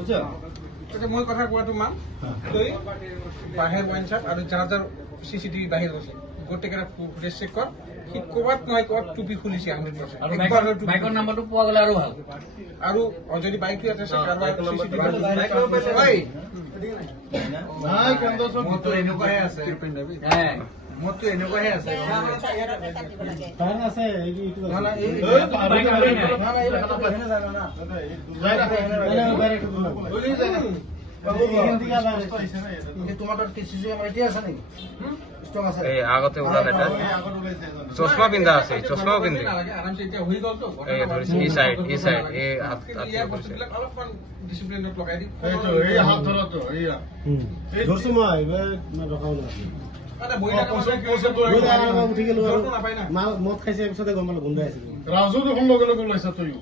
মই কথা কোৱাটো মান তই বাহিৰ ৱাইন শ্বপ আৰু যাৰ যাৰ চিচিটিভি বাহিৰ গৈছে গোটেইকেইটা ফুটেজ চেক কৰ সি ক'ৰবাত নহয় ক'ৰবাত টুপি খুলিছে 100%। বাইকৰ নাম্বাৰটো পোৱা গ'লে আৰু ভাল। আৰু যদি বাইকটো আছে মইতো এনেকুৱাহে আছে মইতো এনেকুৱাহে আছে তোমাৰ তাত এতিয়া আছে নেকি? আগতে ওলাল এটা চশমা পিন্ধা আছে, চশমাও পিন্ধে আৰামছে এতিয়া হৈ গ'লতো ই চাইড এই অলপমান ডিচিপ্লিনত লগাই দিম মদ খাইছে পিছতে গম পালো গোন্ধাই আছিল। ৰাজু দেখোন লগে লগে ওলাইছা তইও।